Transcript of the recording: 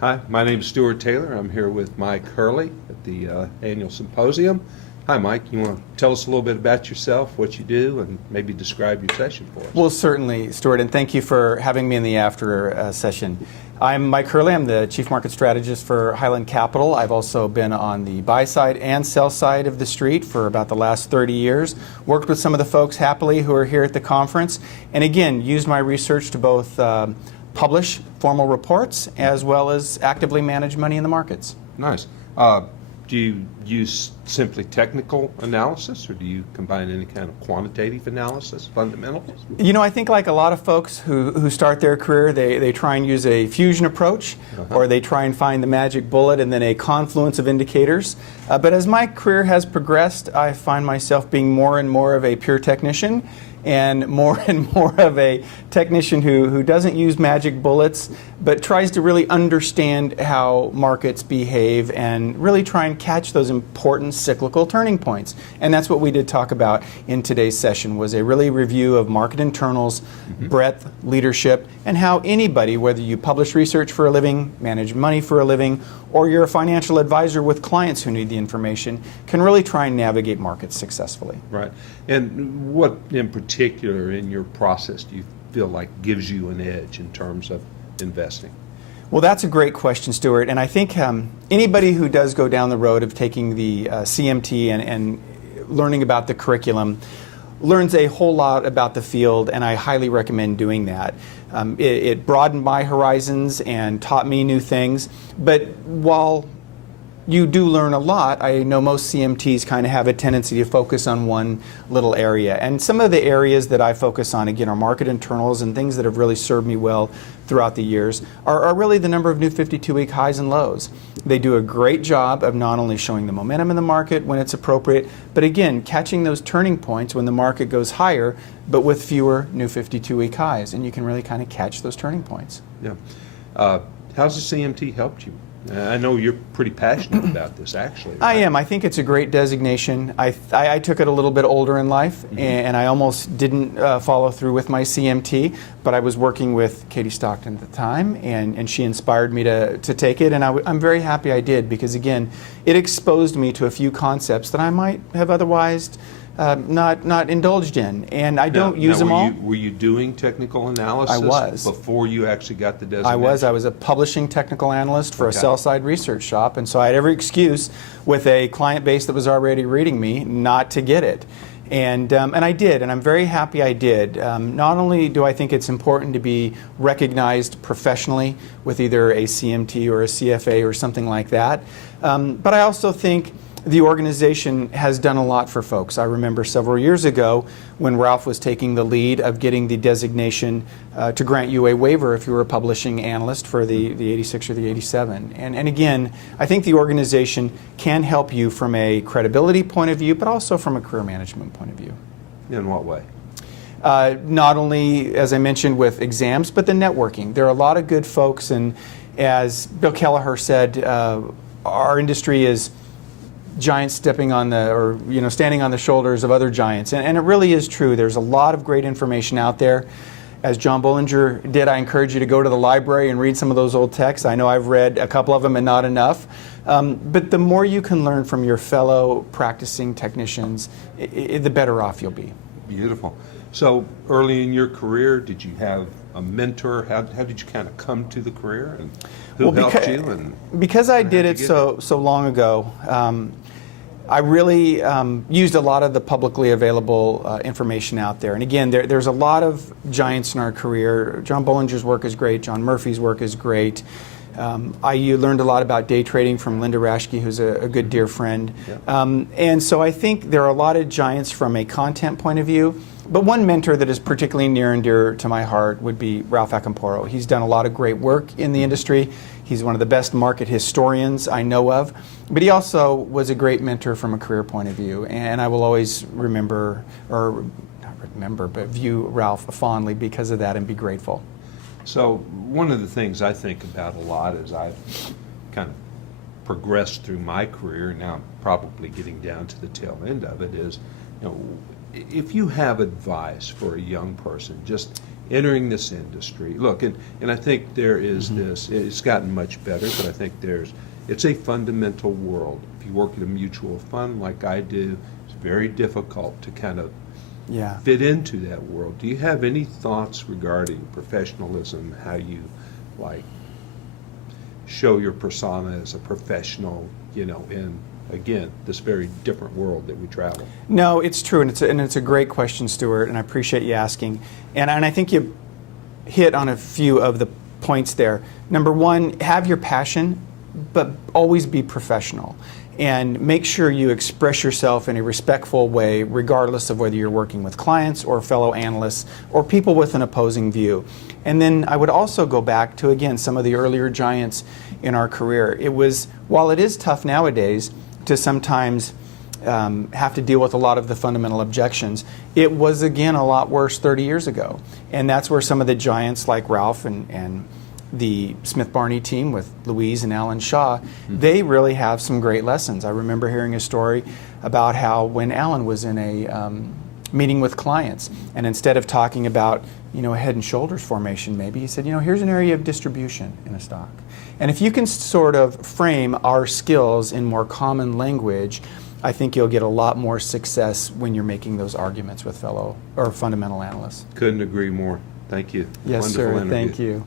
Hi, my name is Stuart Taylor. I'm here with Mike Hurley at the annual Symposium. Hi, Mike. You want to tell us a little bit about yourself, what you do, and maybe describe your session for us? Well, certainly, Stuart, and thank you for having me in the after session. I'm Mike Hurley. I'm the Chief Market Strategist for Highland Capital. I've also been on the buy side and sell side of the street for about the last 30 years. Worked with some of the folks happily who are here at the conference, and again, used my research to both publish formal reports as well as actively manage money in the markets. Nice. Do you use simply technical analysis, or do you combine any kind of quantitative analysis, fundamentals? You know, I think like a lot of folks who start their career, they try and use a fusion approach, or they try and find the magic bullet and then a confluence of indicators. But as my career has progressed, I find myself being more and more of a pure technician, and more of a technician who doesn't use magic bullets, but tries to really understand how markets behave and really try and catch those important cyclical turning points. And that's what we did talk about in today's session, was a really review of market internals, breadth, leadership, and how anybody, whether you publish research for a living, manage money for a living, or you're a financial advisor with clients who need the information, can really try and navigate markets successfully. Right. And what in particular in your process do you feel like gives you an edge in terms of investing? Well, that's a great question, Stuart. And I think anybody who does go down the road of taking the CMT and learning about the curriculum learns a whole lot about the field, and I highly recommend doing that. It broadened my horizons and taught me new things. But while you do learn a lot, I know most CMTs kind of have a tendency to focus on one little area. And some of the areas that I focus on, again, are market internals and things that have really served me well throughout the years are really the number of new 52-week highs and lows. They do a great job of not only showing the momentum in the market when it's appropriate, but again, catching those turning points when the market goes higher, but with fewer new 52-week highs. And you can really kind of catch those turning points. Yeah. How's the CMT helped you? I know you're pretty passionate about this, actually. Right? I am. I think it's a great designation. I took it a little bit older in life, and I almost didn't follow through with my CMT, but I was working with Katie Stockton at the time, and she inspired me to take it, and I'm very happy I did, because again, it exposed me to a few concepts that I might have otherwise not indulged in, and I don't use them all. Were you doing technical analysis? I was. Before you actually got the designation? I was a publishing technical analyst for a sell-side research shop, and so I had every excuse with a client base that was already reading me not to get it. And I did, and I'm very happy I did. Not only do I think it's important to be recognized professionally with either a CMT or a CFA or something like that, but I also think the organization has done a lot for folks. I remember several years ago when Ralph was taking the lead of getting the designation to grant you a waiver if you were a publishing analyst for the 86 or the 87. And again, I think the organization can help you from a credibility point of view, but also from a career management point of view. In what way? Not only, as I mentioned, with exams, but the networking. There are a lot of good folks, and as Bill Kelleher said, our industry is giants stepping on standing on the shoulders of other giants. And it really is true. There's a lot of great information out there. As John Bollinger did, I encourage you to go to the library and read some of those old texts. I know I've read a couple of them and not enough. But the more you can learn from your fellow practicing technicians, the better off you'll be. Beautiful. So early in your career, did you have a mentor? How did you kind of come to the career? And who helped you? And because I did it so long ago, I really used a lot of the publicly available information out there. And again, there's a lot of giants in our career. John Bollinger's work is great. John Murphy's work is great. I learned a lot about day trading from Linda Raschke, who's a good dear friend. Yeah. And so I think there are a lot of giants from a content point of view. But one mentor that is particularly near and dear to my heart would be Ralph Acamporo. He's done a lot of great work in the industry. He's one of the best market historians I know of. But he also was a great mentor from a career point of view. And I will always remember, or not remember, but view Ralph fondly because of that and be grateful. So one of the things I think about a lot as I've kind of progressed through my career, now I'm probably getting down to the tail end of it, is, if you have advice for a young person, just entering this industry. Look, and I think there is this, it's gotten much better, but I think it's a fundamental world. If you work at a mutual fund like I do, it's very difficult to kind of fit into that world. Do you have any thoughts regarding professionalism, how you like show your persona as a professional, in, again, this very different world that we travel? No, it's true, and it's a great question, Stuart, and I appreciate you asking. And I think you hit on a few of the points there. Number one, have your passion, but always be professional. And make sure you express yourself in a respectful way, regardless of whether you're working with clients or fellow analysts or people with an opposing view. And then I would also go back to, again, some of the earlier giants in our career. While it is tough nowadays to sometimes have to deal with a lot of the fundamental objections, it was, again, a lot worse 30 years ago. And that's where some of the giants like Ralph and the Smith-Barney team with Louise and Alan Shaw, they really have some great lessons. I remember hearing a story about how when Alan was in a meeting with clients, and instead of talking about a head and shoulders formation maybe, he said, here's an area of distribution in a stock. And if you can sort of frame our skills in more common language, I think you'll get a lot more success when you're making those arguments with fellow or fundamental analysts. Couldn't agree more. Thank you. Yes, Wonderful sir. interview. Thank you.